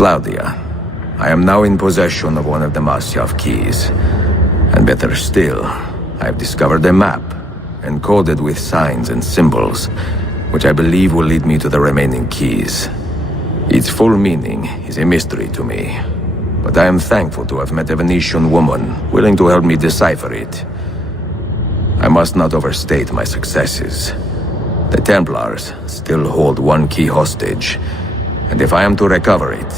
Claudia, I am now in possession of one of the Masyaf keys. And better still, I have discovered a map, encoded with signs and symbols, which I believe will lead me to the remaining keys. Its full meaning is a mystery to me, but I am thankful to have met a Venetian woman willing to help me decipher it. I must not overstate my successes. The Templars still hold one key hostage, and if I am to recover it,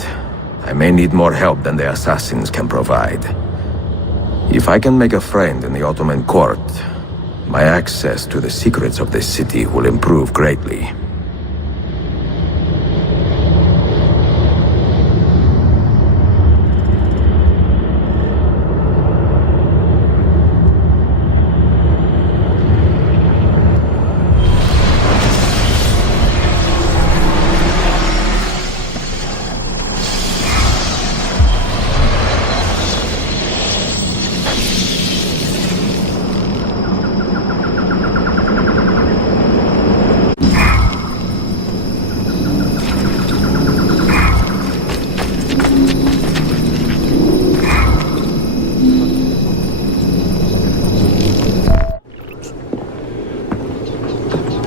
I may need more help than the assassins can provide. If I can make a friend in the Ottoman court, my access to the secrets of this city will improve greatly.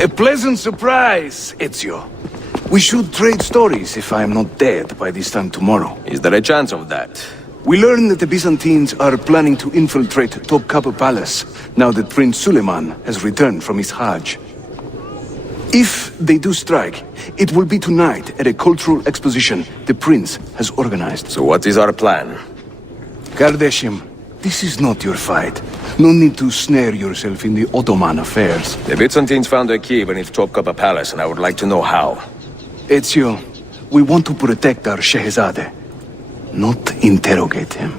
A pleasant surprise, Ezio. We should trade stories if I am not dead by this time tomorrow. Is there a chance of that? We learn that the Byzantines are planning to infiltrate Topkapi Palace now that Prince Suleiman has returned from his Hajj. If they do strike, it will be tonight at a cultural exposition the prince has organized. So what is our plan? Kardashim, this is not your fight. No need to snare yourself in the Ottoman affairs. The Byzantines found a key beneath Topkapi Palace, and I would like to know how. Ezio, we want to protect our Shehzade, not interrogate him.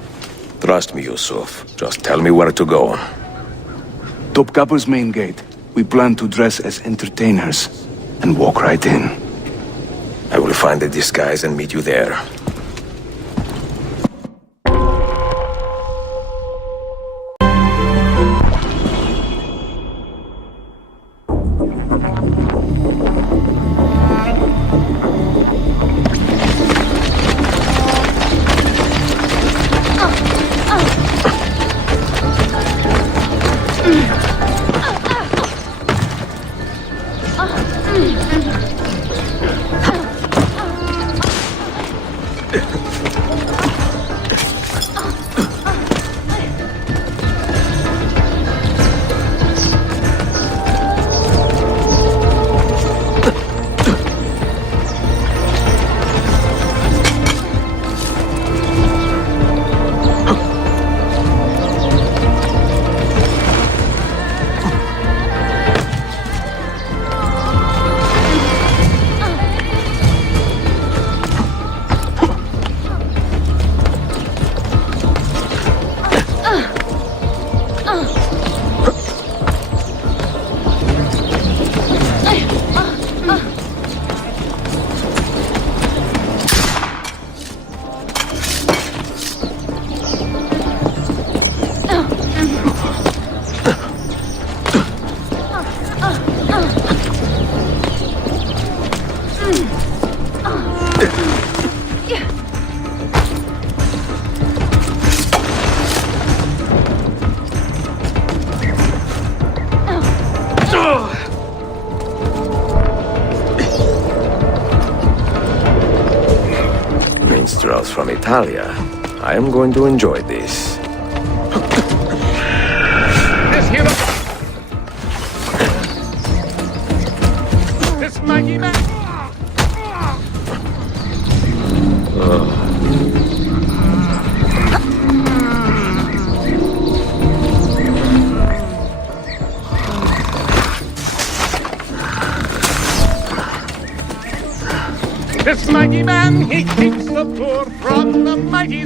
Trust me, Yusuf. Just tell me where to go. Topkapi's main gate. We plan to dress as entertainers and walk right in. I will find a disguise and meet you there. Minstrels from Italia. I am going to enjoy this. This hero! This mighty man! This mighty man, he keeps the poor from the mighty.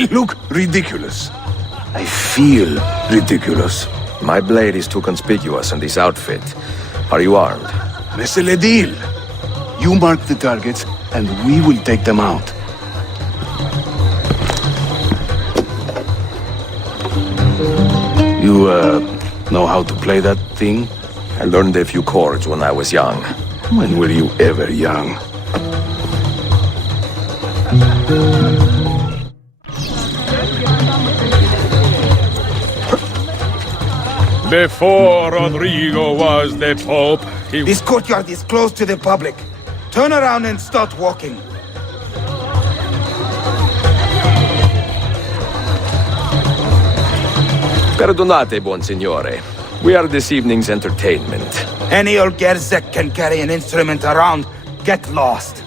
I look ridiculous. I feel ridiculous. My blade is too conspicuous in this outfit. Are you armed? Monsieur le deal. You mark the targets, and we will take them out. You, know how to play that thing? I learned a few chords when I was young. When were you ever young? Before Rodrigo was the Pope, he This courtyard is closed to the public. Turn around and start walking. Perdonate, buon signore. We are this evening's entertainment. Any old Gerzek can carry an instrument around. Get lost.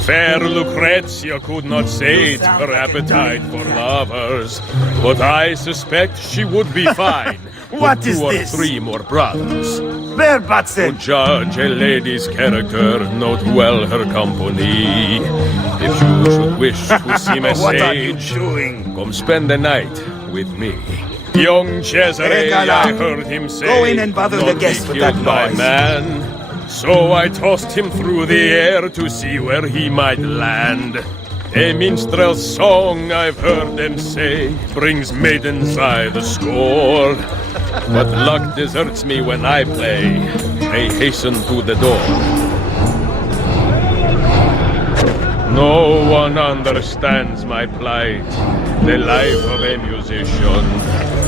Fair Lucrezia could not sate her appetite for lovers, but I suspect she would be fine What with is two or this? three more brothers. Where, To Batson? judge a lady's character, note well her company. If you should wish to seem a What are you sage, doing? come spend the night with me. Young Cesare, Regala. I heard him say, Go in and bother the not guests be with that killed by noise. man. So I tossed him through the air to see where he might land. A minstrel's song, I've heard them say, brings maidens by the score. But luck deserts me when I play. They hasten to the door. No one understands my plight. The life of a musician,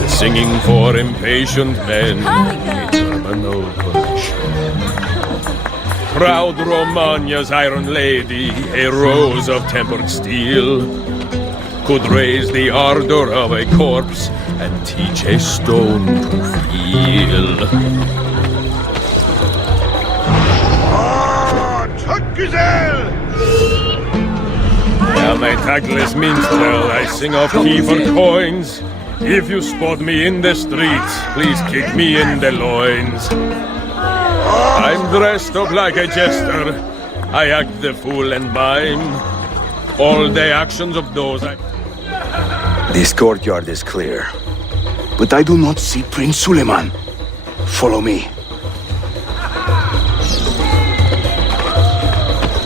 singing for impatient men, a terminal condition. Proud Romagna's iron lady, a rose of tempered steel, could raise the ardor of a corpse and teach a stone to feel. I am a tactless minstrel, I sing off key for coins. If you spot me in the streets, please kick me in the loins. I'm dressed up like a jester, I act the fool and mime. All the actions of those I... This courtyard is clear. But I do not see Prince Suleiman. Follow me.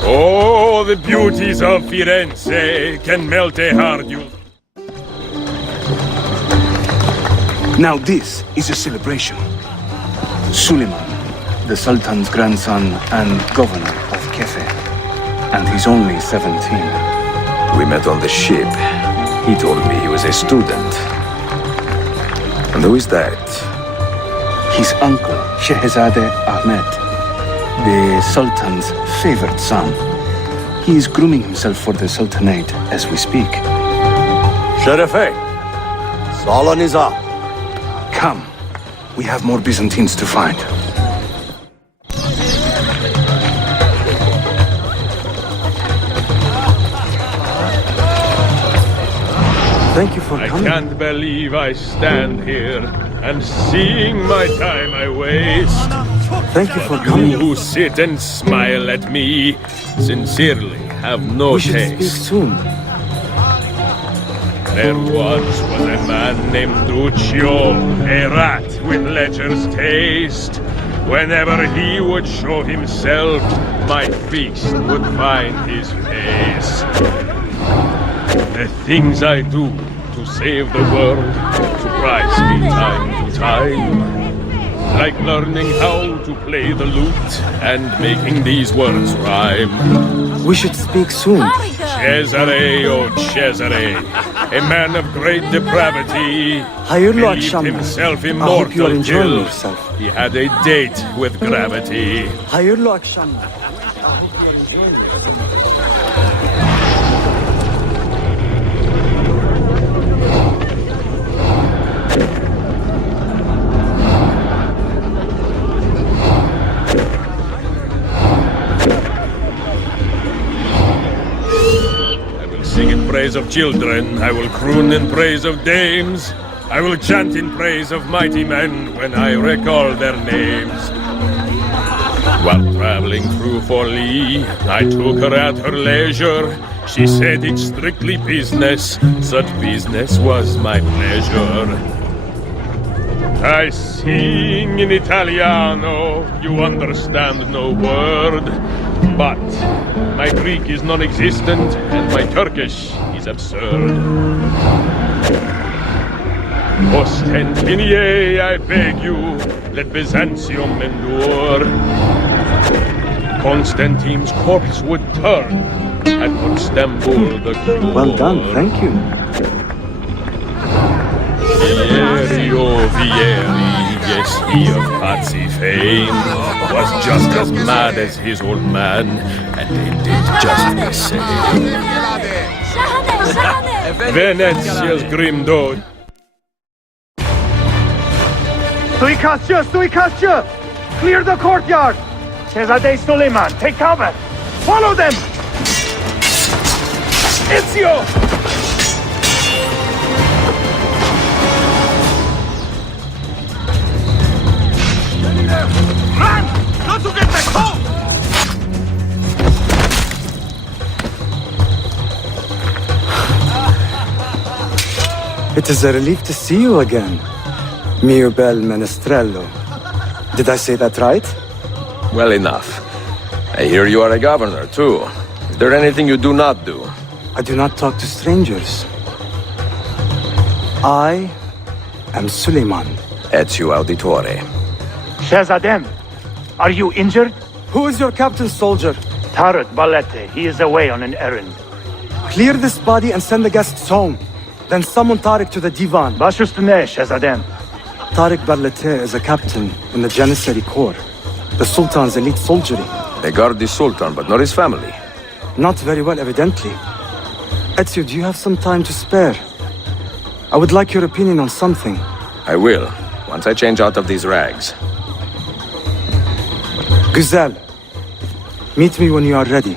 Oh, the beauties of Firenze can melt a heart you... Now this is a celebration. Suleiman, the Sultan's grandson and governor of Kefe. And he's only 17. We met on the ship. He told me he was a student. And who is that? His uncle, Shehzade Ahmed, the Sultan's favored son. He is grooming himself for the Sultanate as we speak. Sherife, Salon is up. Come, we have more Byzantines to find. Thank you for I coming. can't believe I stand here and seeing my time I waste. Thank you for You coming. who sit and smile at me sincerely have no We should speak taste. soon. There once was a man named Duccio, a rat with lecher's taste. Whenever he would show himself, my feast would find his face. The things I do to save the world surprise me time to time. Like learning how to play the lute and making these words rhyme. We should speak soon. Cesare, oh Cesare, a man of great depravity, Hayırlı believed akşamlar. himself I hope you are immortal enjoying till yourself. he had a date with gravity. Hayırlı akşamlar. I will sing in praise of children, I will croon in praise of dames, I will chant in praise of mighty men when I recall their names. While traveling through Forli, I took her at her leisure She said it's strictly business. Such business was my pleasure. I sing in Italiano, you understand no word. But my Greek is non-existent, and my Turkish is absurd. Ostentinier, I beg you, let Byzantium endure. Constantine's corpse would turn, and Constantinople the cure. Well done, thank you. Vieri, oh Vieri, yes, he of Pazzi fame, was just as mad as his old man, and they did just the same. Venezia's grim dog. Suikastçı! Clear the courtyard! Şehzade Suleiman, take cover! Follow them! Ezio! Run! Not to get back home! It is a relief to see you again, mio bel menestrello. Did I say that right? Well enough. I hear you are a governor, too. Is there anything you do not do? I do not talk to strangers. I am Suleiman. Ezio Auditore. Shehzadem, are you injured? Who is your captain, soldier? Tarek Balete, he is away on an errand. Clear this body and send the guests home. Then summon Tariq to the divan. Baş üstüne, Shehzadem. Tariq Barlete is a captain in the Janissary Corps, the Sultan's elite soldiery. They guard the Sultan, but not his family. Not very well, evidently. Ezio, do you have some time to spare? I would like your opinion on something. I will, once I change out of these rags. Güzel. Meet me when you are ready.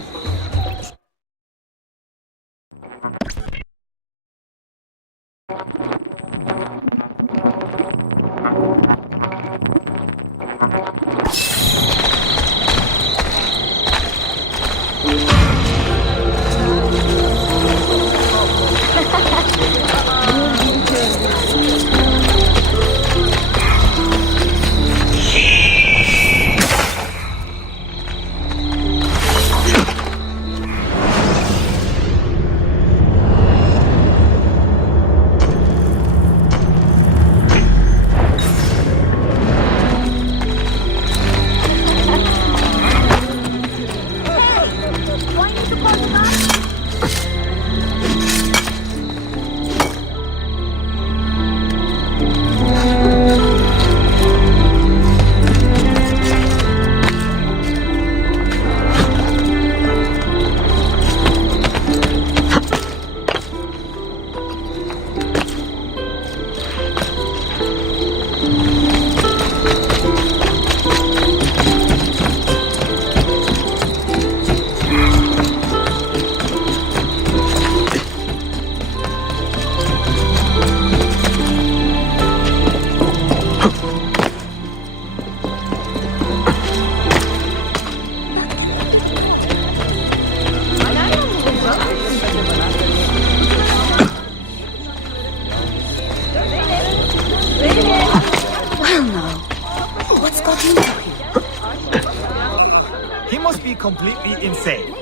He must be completely insane.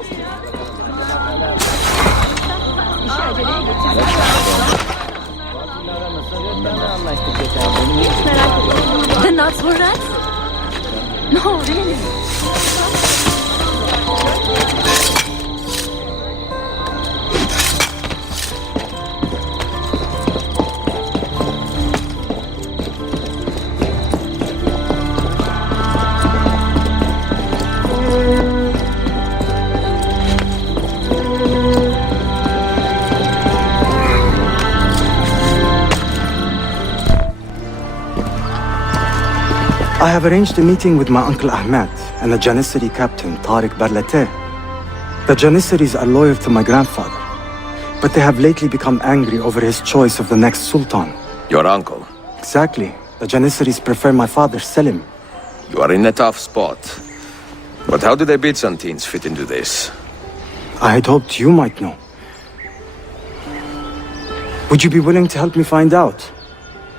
The nuts were rats? No, really. I have arranged a meeting with my uncle Ahmed and the Janissary captain, Tariq Barlete. The Janissaries are loyal to my grandfather, but they have lately become angry over his choice of the next sultan. Your uncle. Exactly. The Janissaries prefer my father, Selim. You are in a tough spot. But how do the Byzantines fit into this? I had hoped you might know. Would you be willing to help me find out?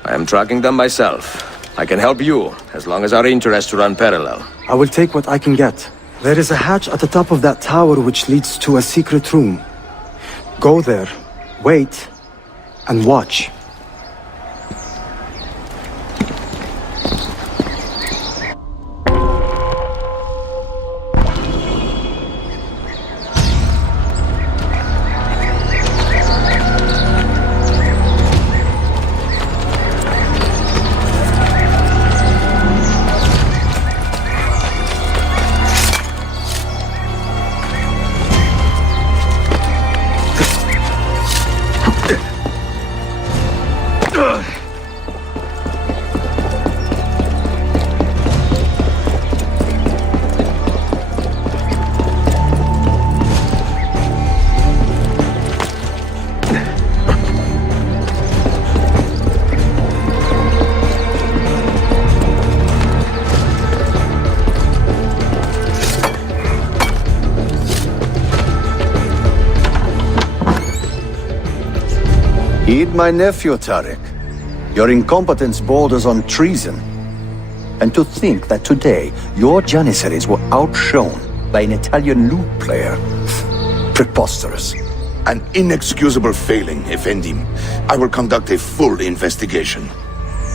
I am tracking them myself. I can help you, as long as our interests run parallel. I will take what I can get. There is a hatch at the top of that tower which leads to a secret room. Go there, wait, and watch. Heed my nephew, Tariq. Your incompetence borders on treason. And to think that today, your Janissaries were outshone by an Italian lute player. Preposterous. An inexcusable failing, Effendim. I will conduct a full investigation.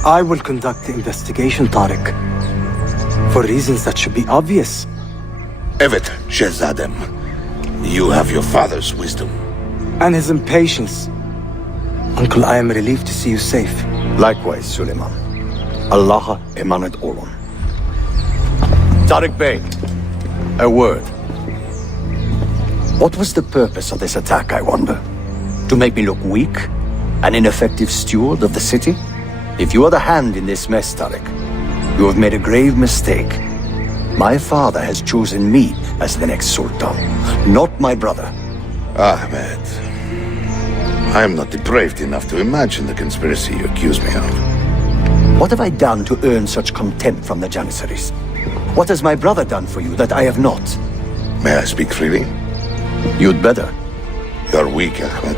I will conduct the investigation, Tariq. For reasons that should be obvious. Evet, Shehzadem. You have your father's wisdom. And his impatience. Uncle, I am relieved to see you safe. Likewise, Suleiman. Allah emanet olun. Tariq Bey, a word. What was the purpose of this attack, I wonder? To make me look weak? An ineffective steward of the city? If you are the hand in this mess, Tariq, you have made a grave mistake. My father has chosen me as the next Sultan, not my brother. Ahmed. I am not depraved enough to imagine the conspiracy you accuse me of. What have I done to earn such contempt from the Janissaries? What has my brother done for you that I have not? May I speak freely? You'd better. You are weak, Ahmed.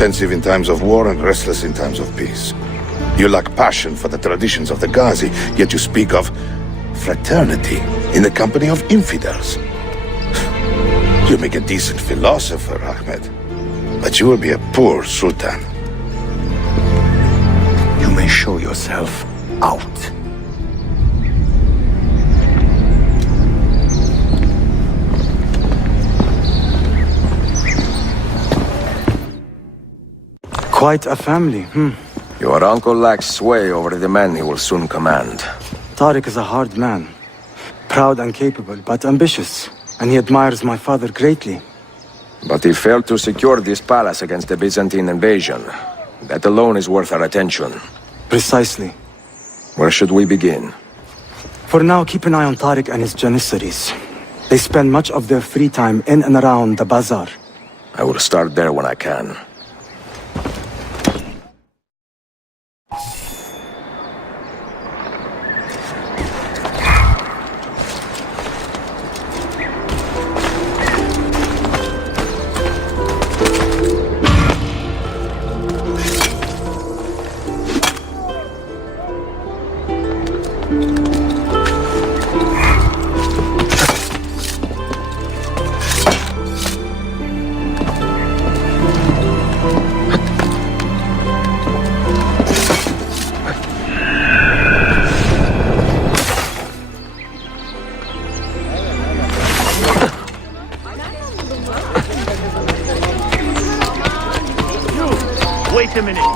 Pensive in times of war and restless in times of peace. You lack passion for the traditions of the Ghazi, yet you speak of fraternity in the company of infidels. You make a decent philosopher, Ahmed, but you will be a poor sultan. You may show yourself out. Quite a family, Your uncle lacks sway over the men he will soon command. Tariq is a hard man. Proud and capable, but ambitious. And he admires my father greatly. But he failed to secure this palace against the Byzantine invasion. That alone is worth our attention. Precisely. Where should we begin? For now, keep an eye on Tariq and his Janissaries. They spend much of their free time in and around the bazaar. I will start there when I can. Wait a minute.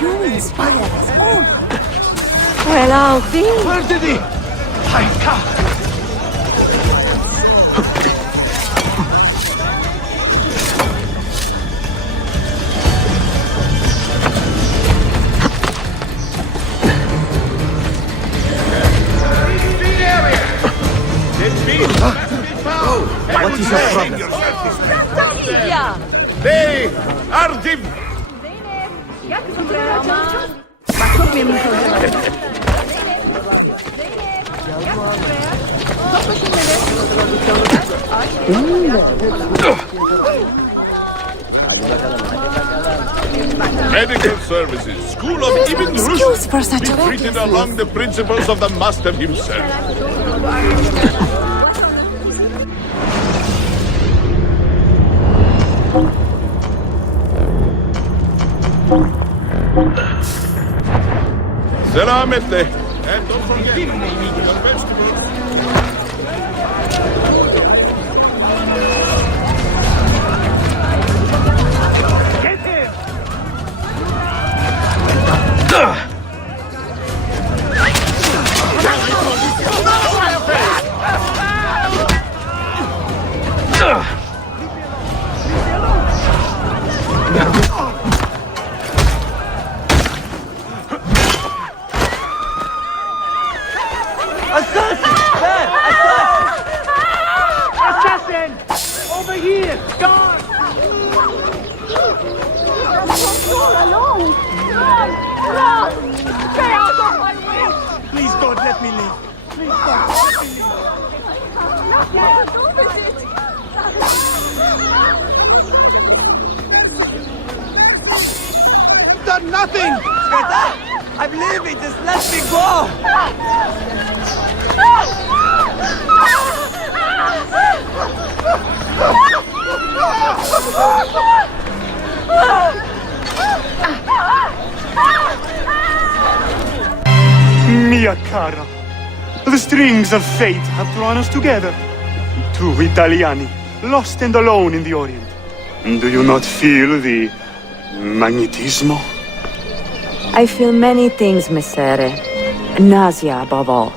You inspire us all. Well, I'll be. Where did he? What is your problem? Yeah. They are the Medical Services, School of Ibn Excuse for such a treated along the principles of the Master himself. Selametle. And don't forget the vegetables. Get him! Assassin! Over here! Guard! alone. Run! Run! Stay out of my way! Please, God, let me live. Please, God, let me live. Nothing to do with it. Done nothing! I'm leaving. Just let me go! Mia cara, the strings of fate have drawn us together. Two Italiani, lost and alone in the Orient. Do you not feel the magnetismo? I feel many things, Messere. Nausea above all.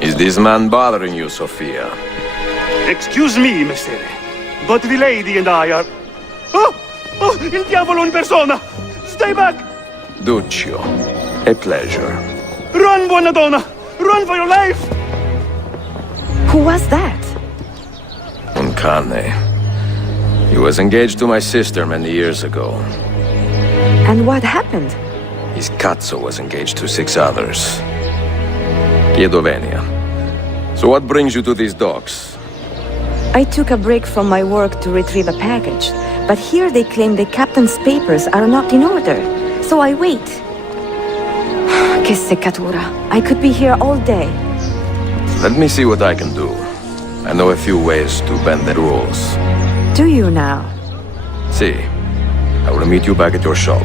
Is this man bothering you, Sophia? Excuse me, Messere, but the lady and I are... Oh! Oh, il diavolo in persona! Stay back! Duccio, a pleasure. Run, buona donna! Run for your life! Who was that? Uncane. He was engaged to my sister many years ago. And what happened? His cazzo was engaged to 6 others. Chiedovenia. So what brings you to these docks? I took a break from my work to retrieve a package, but here they claim the captain's papers are not in order, so I wait. Che seccatura. I could be here all day. Let me see what I can do. I know a few ways to bend the rules. Do you now? See, I will meet you back at your shop.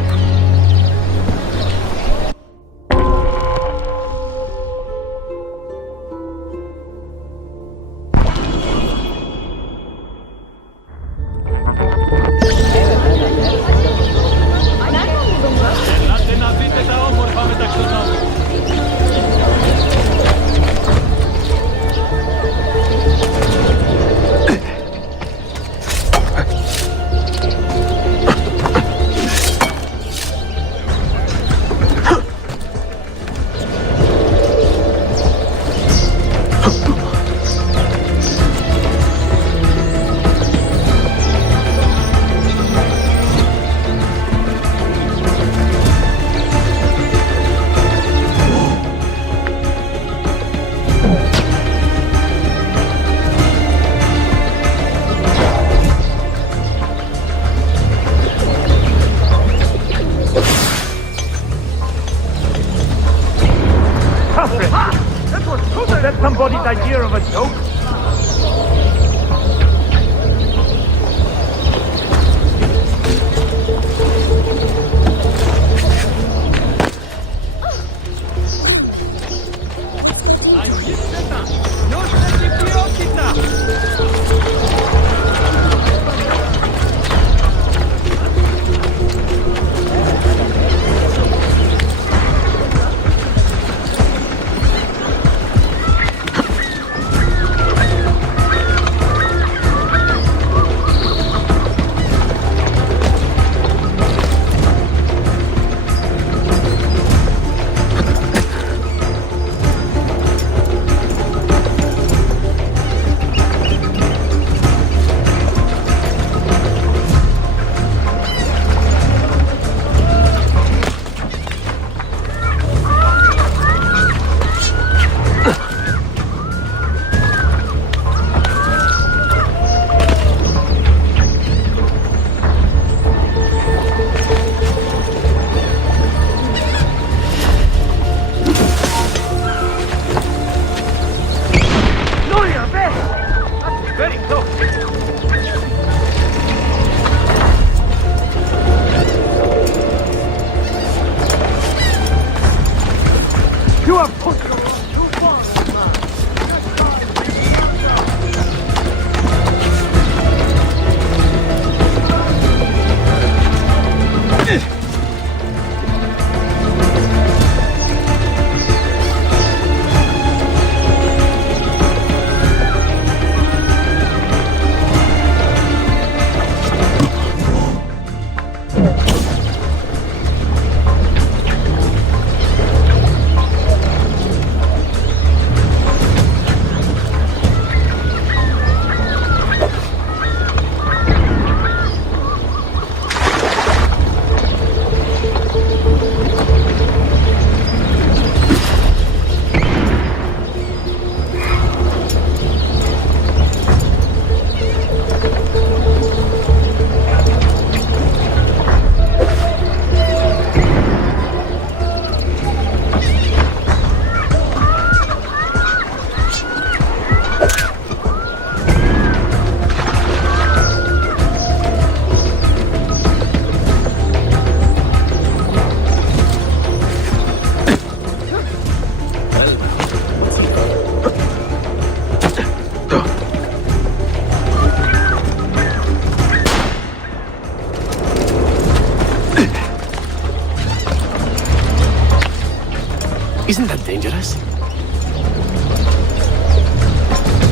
That's somebody's idea of a joke. dangerous?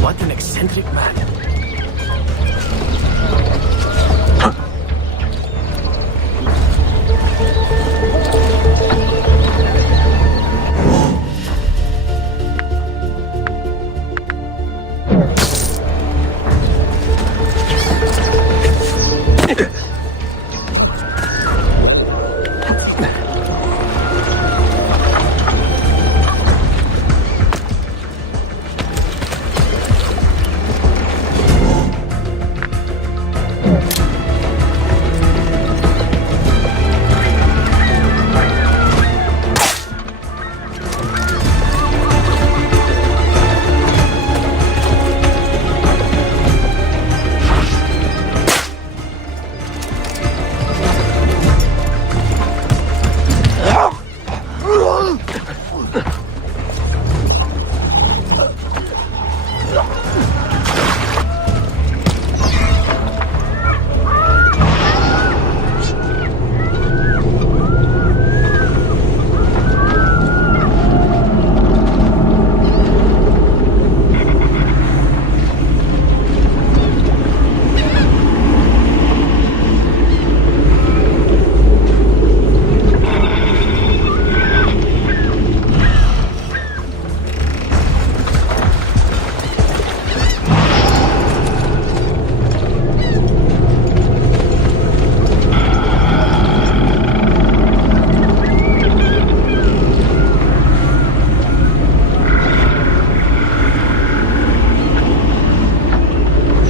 What an eccentric man.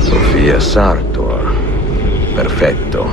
Sofia Sartor. Perfetto.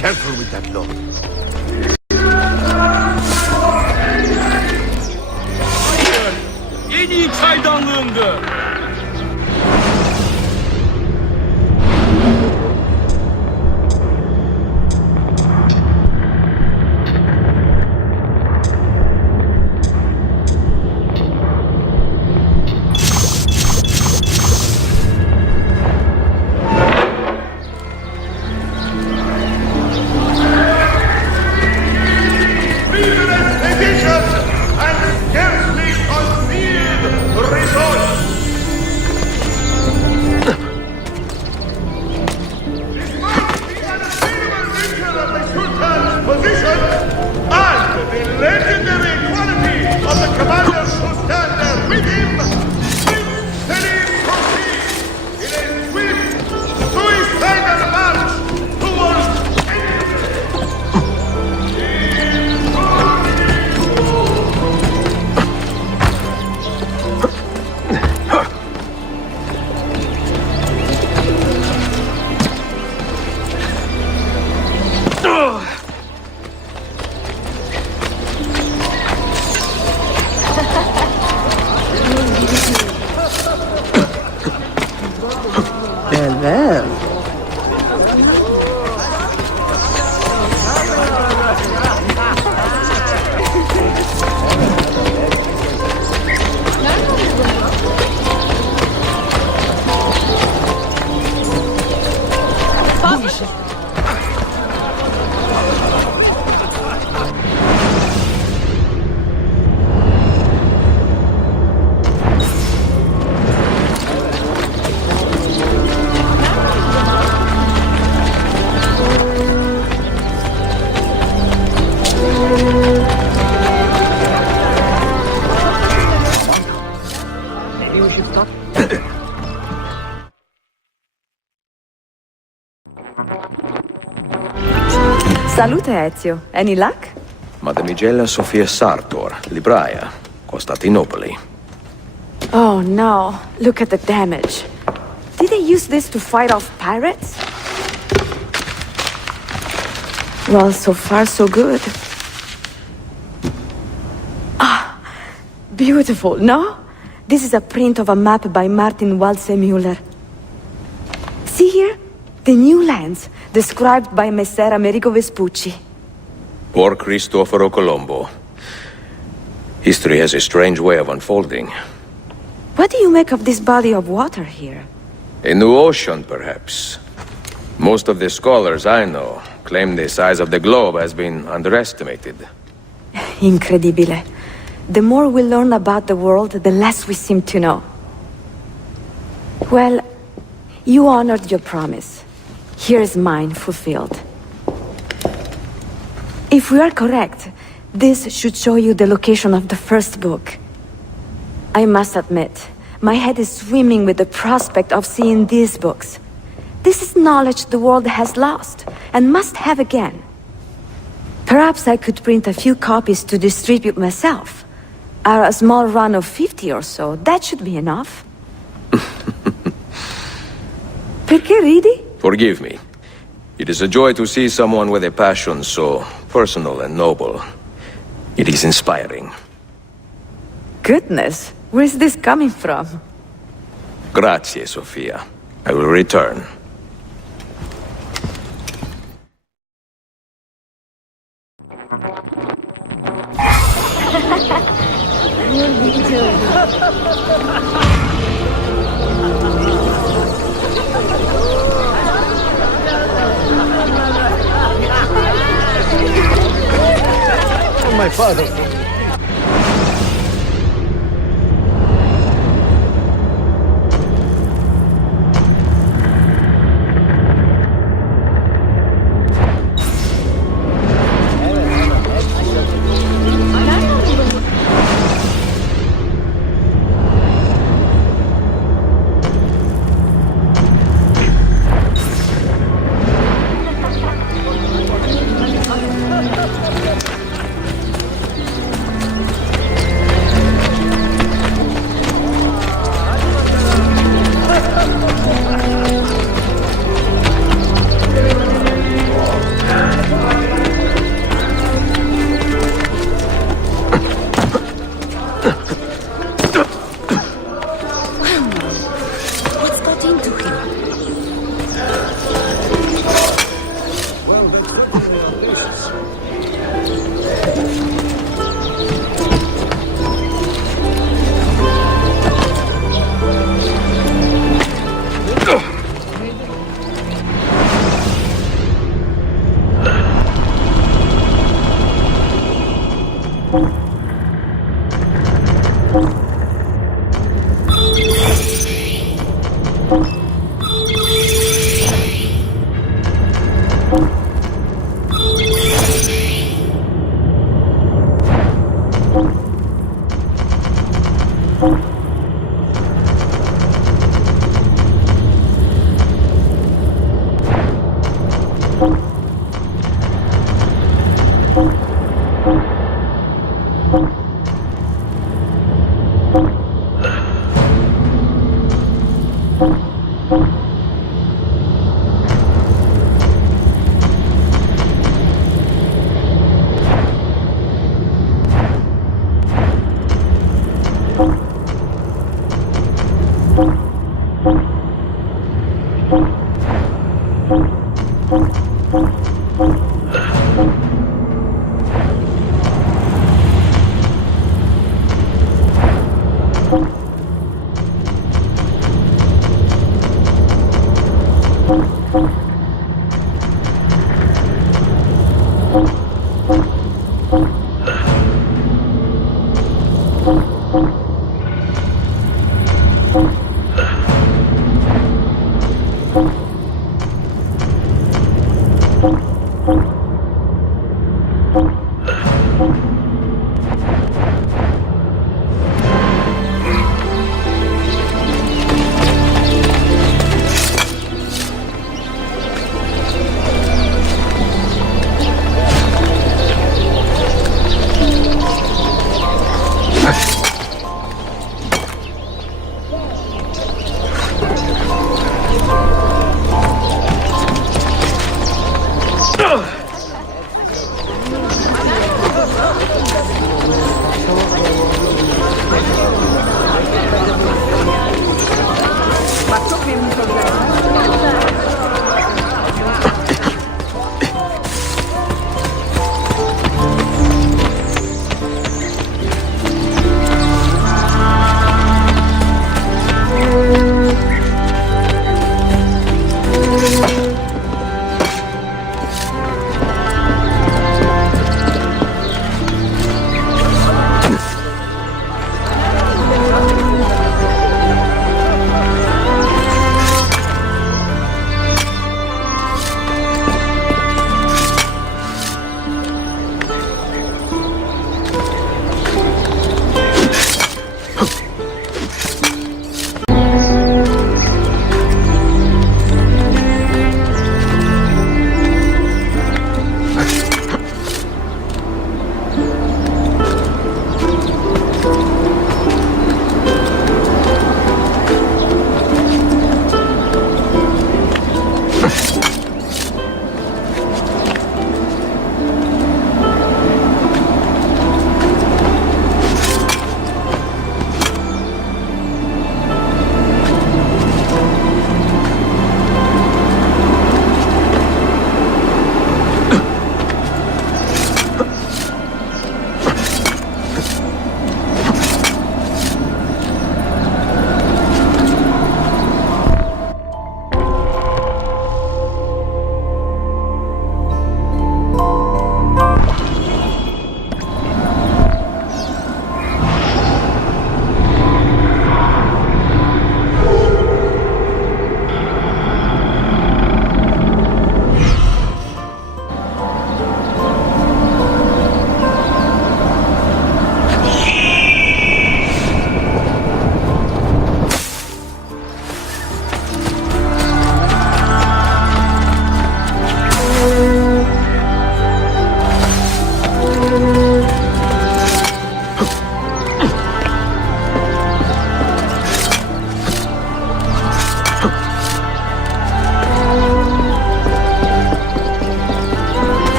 Careful with that load. En iyi çaydanlığımdı. Salute, Ezio. Any luck? Mademoiselle Sofia Sartor, libraia, Costantinopoli. Oh no, look at the damage. Did they use this to fight off pirates? Well, so far so good. Ah, beautiful, no? This is a print of a map by Martin Waldseemüller. See here? The new lands, described by Messer Amerigo Vespucci. Poor Cristoforo Colombo. History has a strange way of unfolding. What do you make of this body of water here? A new ocean, perhaps. Most of the scholars I know claim the size of the globe has been underestimated. Incredibile. The more we learn about the world, the less we seem to know. Well, you honored your promise. Here is mine fulfilled. If we are correct, this should show you the location of the first book. I must admit, my head is swimming with the prospect of seeing these books. This is knowledge the world has lost, and must have again. Perhaps I could print a few copies to distribute myself. A small run of 50 or so, that should be enough. Perché ridi? Forgive me. It is a joy to see someone with a passion so personal and noble. It is inspiring. Goodness, where is this coming from? Grazie, Sofia. I will return. My father.